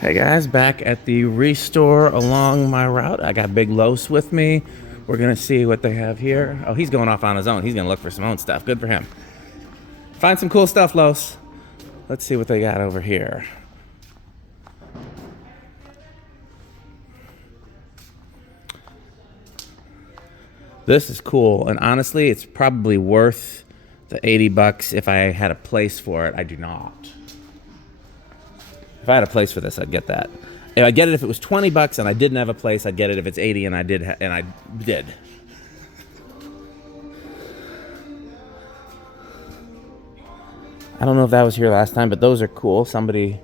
Hey guys, back at the restore along my route. I got Big Los with me. We're gonna see what they have here. Oh, he's going off on his own. He's gonna look for some own stuff. Good for him. Find some cool stuff, Los. Let's see what they got over here. This is cool, and honestly, it's probably worth the 80 bucks if I had a place for it. I do not. If I had a place for this, I'd get that. If I'd get it if it was 20 bucks and I didn't have a place, I'd get it if it's 80 and I did. I don't know if that was here last time, but those are cool. Somebody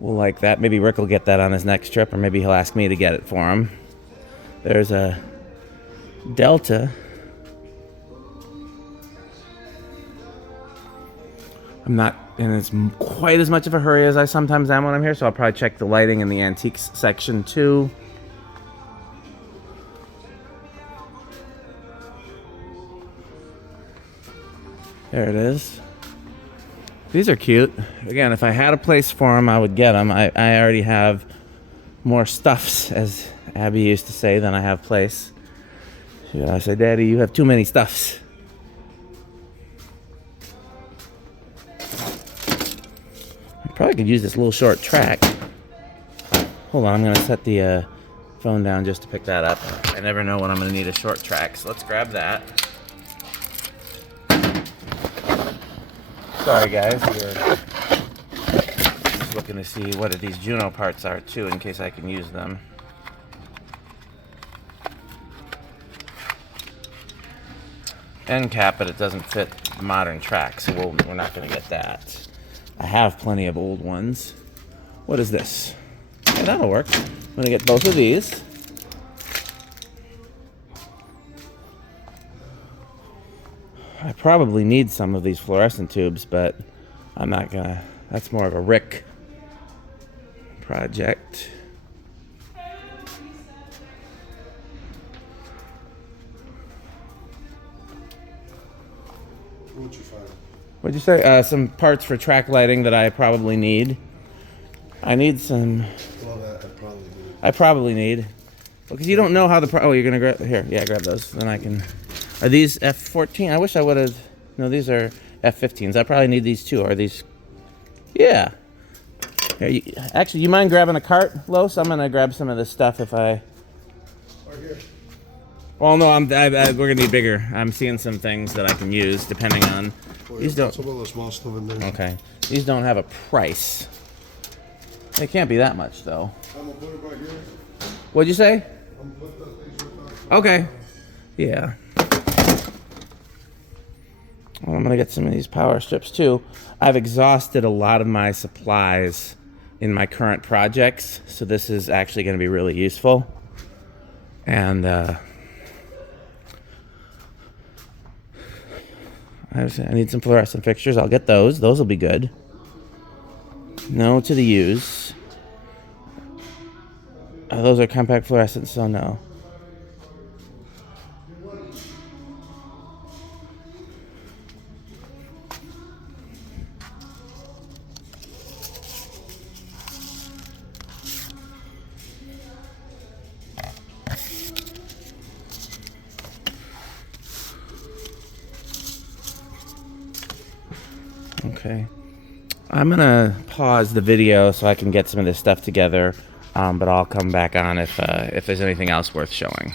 will like that. Maybe Rick will get that on his next trip, or maybe he'll ask me to get it for him. There's a Delta. I'm not in quite as much of a hurry as I sometimes am when I'm here, so I'll probably check the lighting in the antiques section too. There it is. These are cute. Again, if I had a place for them, I would get them. I already have more stuffs, as Abby used to say, than I have place. I say, Daddy, you have too many stuffs. Probably could use this little short track. Hold on, I'm gonna set the phone down just to pick that up. I never know when I'm gonna need a short track, so let's grab that. Sorry guys, we're just looking to see what these Juno parts are too, in case I can use them. End cap, but it doesn't fit the modern track, so we're not gonna get that. I have plenty of old ones. What is this? Yeah, that'll work. I'm gonna get both of these. I probably need some of these fluorescent tubes, but I'm not gonna. That's more of a Rick project. What'd you find? What'd you say? Some parts for track lighting that I probably need. I need some. Well, that I probably need. Well, because you don't know how the. Oh, you're gonna grab here. Yeah, grab those. Then I can. Are these F14? I wish I would have. No, these are F15s. I probably need these too. Are these? Yeah. Here, actually, you mind grabbing a cart, Los? I'm gonna grab some of this stuff if I. Right here. Well, no, we're gonna need bigger. I'm seeing some things that I can use depending on. These don't. Some of the small stuff in there. Okay. These don't have a price. They can't be that much though. I'm gonna put it right here. What'd you say? I'm gonna put the things right there. Okay. Yeah. Well, I'm gonna get some of these power strips too. I've exhausted a lot of my supplies in my current projects, so this is actually gonna be really useful. And I need some fluorescent fixtures. I'll get those. Those will be good. No to the use. Those are compact fluorescents, so no. Okay. I'm gonna pause the video so I can get some of this stuff together, but I'll come back on if there's anything else worth showing.